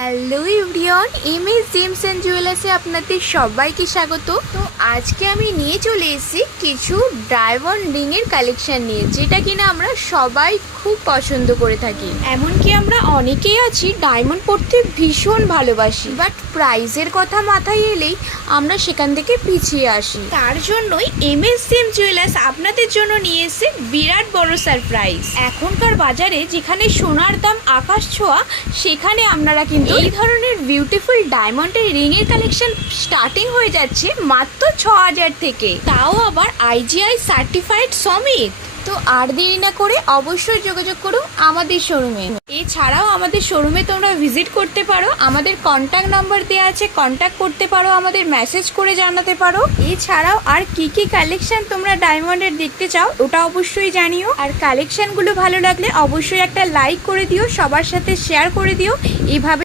Hello everyone, MS James and জুয়েলার্সে আপনাদের সবাইকে স্বাগত। তো আজকে আমি নিয়ে চলে এসেছি কিছু ডায়মন্ড রিংয়ের কালেকশন নিয়ে, যেটা কিনা আমরা সবাই খুব পছন্দ করে থাকি। এমনকি আমরা অনেকেই আছি ডায়মন্ড পরতে ভীষণ ভালোবাসি, বাট প্রাইসের কথা মাথায় এলেই আমরা সেখান থেকে পিছিয়ে আসি। তার জন্যই এমএস জেমস জুয়েলার্স আপনাদের জন্য নিয়ে এসেছে বিরাট বড় সারপ্রাইজ। এখনকার বাজারে যেখানে সোনার দাম আকাশ ছোঁয়া, সেখানে আপনারা কিন্তু এই ধরনের বিউটিফুল ডায়মন্ডের রিং এর কালেকশন স্টার্টিং হয়ে যাচ্ছে মাত্র ৬,০০০ থেকে, তাও আবার আইজিআই সার্টিফাইড সমেত। তো আর দেরি না করে অবশ্যই যোগাযোগ করুন আমাদের শোরুমে। এছাড়াও আমাদের শোরুমে তোমরা ভিজিট করতে পারো, আমাদের কন্ট্যাক্ট নাম্বার দেওয়া আছে, কন্ট্যাক্ট করতে পারো, আমাদের মেসেজ করে জানাতে পারো। এছাড়াও আর কি কি কালেকশন তোমরা ডায়মন্ডের দেখতে চাও ওটা অবশ্যই জানিও। আর কালেকশনগুলো ভালো লাগলে অবশ্যই একটা লাইক করে দিও, সবার সাথে শেয়ার করে দিও। এইভাবে